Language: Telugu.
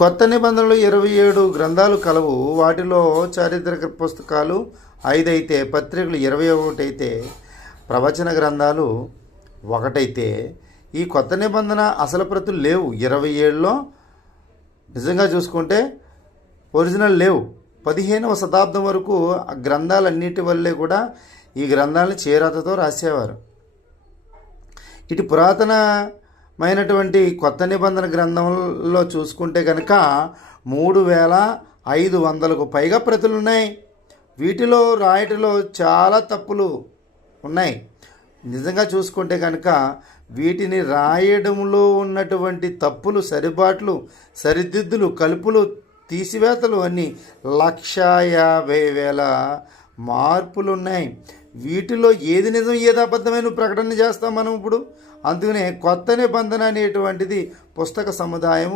కొత్త నిబంధనలు 27 గ్రంథాలు కలవు. వాటిలో చారిత్రక పుస్తకాలు 5 అయితే, పత్రికలు 21 అయితే, ప్రవచన గ్రంథాలు 1 అయితే, ఈ కొత్త నిబంధన అసలు ప్రతులు లేవు. 27లో నిజంగా చూసుకుంటే ఒరిజినల్ లేవు. 15వ శతాబ్దం వరకు ఆ గ్రంథాలన్నిటి వల్లే కూడా ఈ గ్రంథాలను చేరాతతో రాసేవారు. ఇటు పురాతనమైనటువంటి కొత్త నిబంధన గ్రంథంలో చూసుకుంటే కనుక 3500కు పైగా ప్రతులు ఉన్నాయి. వీటిలో రాయటంలో చాలా తప్పులు ఉన్నాయి. నిజంగా చూసుకుంటే కనుక వీటిని రాయడంలో ఉన్నటువంటి తప్పులు, సరిబాట్లు, సరిదిద్దులు, కలుపులు, తీసివేతలు అన్నీ 150,000 మార్పులు ఉన్నాయి. వీటిలో ఏది నిజం ఏది అబద్ధమైన ప్రకటన చేస్తాం మనం ఇప్పుడు. అందుకనే కొత్త నిబంధన అనేటువంటిది పుస్తక సముదాయం